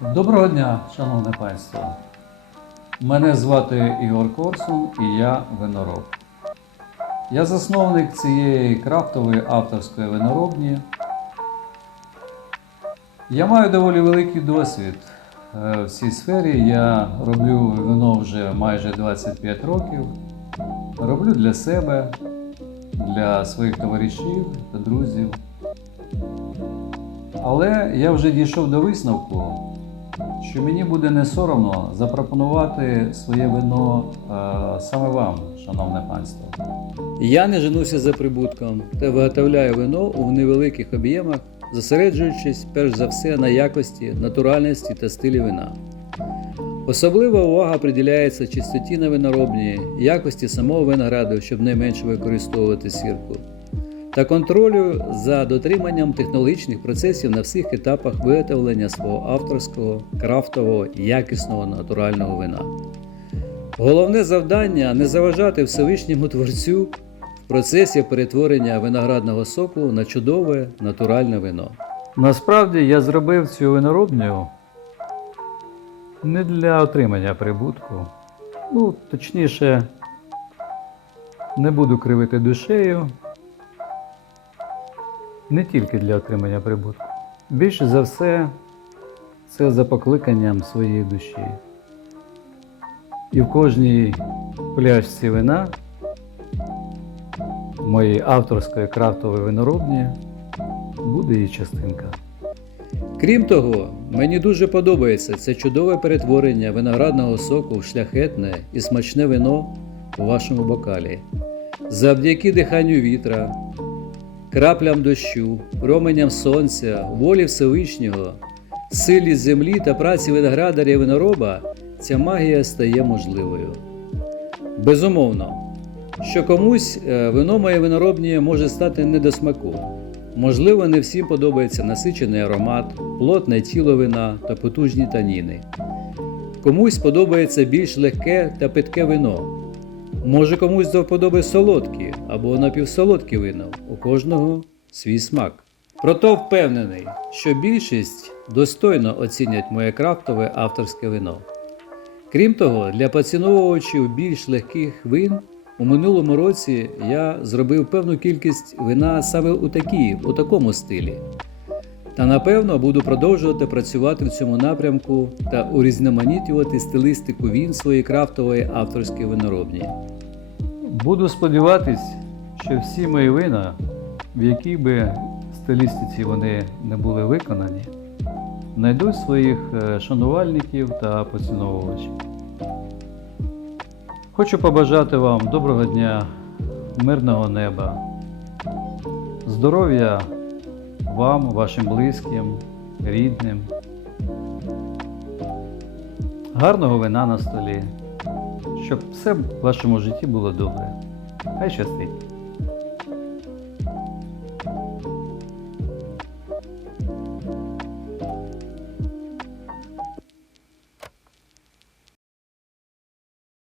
Доброго дня, шановне панство. Мене звати Ігор Корсун і я винороб. Я засновник цієї крафтової авторської виноробні. Я маю доволі великий досвід е, в цій сфері. Я роблю вино вже майже 25 років. Роблю для себе, для своїх товаришів та друзів. Але я вже дійшов до висновку, що мені буде не соромно запропонувати своє вино е, саме вам, шановне панство. Я не женуся за прибутком та виготовляю вино у невеликих об'ємах, зосереджуючись перш за все на якості, натуральності та стилі вина. Особлива увага приділяється чистоті на виноробні, якості самого винограду, щоб найменше використовувати сірку, та контролю за дотриманням технологічних процесів на всіх етапах виготовлення свого авторського, крафтового, якісного натурального вина. Головне завдання не заважати Всевишньому Творцю в процесі перетворення виноградного соку на чудове натуральне вино. Насправді я зробив цю виноробню не для отримання прибутку. Ну, точніше, не буду кривити душею. Не тільки для отримання прибутку. Більше за все, це за покликанням своєї душі. І в кожній пляшці вина моєї авторської крафтової виноробні буде її частинка. Крім того, мені дуже подобається це чудове перетворення виноградного соку в шляхетне і смачне вино у вашому бокалі. Завдяки диханню вітра, краплям дощу, променям сонця, волі Всевишнього, силі землі та праці виноградаря і винороба ця магія стає можливою. Безумовно, що комусь е, вино моє виноробні може стати не до смаку. Можливо, не всім подобається насичений аромат, плотне тіло вина та потужні таніни. Комусь подобається більш легке та питке вино. Може комусь до вподоби солодкі або напівсолодкі вина, у кожного свій смак. Проте впевнений, що більшість достойно оцінять моє крафтове авторське вино. Крім того, для поціновувачів більш легких вин у минулому році я зробив певну кількість вина саме у, такій, у такому стилі. Та напевно буду продовжувати працювати в цьому напрямку та урізноманітнювати стилістику він своєї крафтової авторської виноробні. Буду сподіватись, що всі мої вина, в якій би стилістиці вони не були виконані, знайдуть своїх е, шанувальників та поціновувачів. Хочу побажати вам доброго дня, мирного неба, здоров'я вам, вашим близьким, рідним, гарного вина на столі, щоб все в вашому житті було добре. Хай щастить!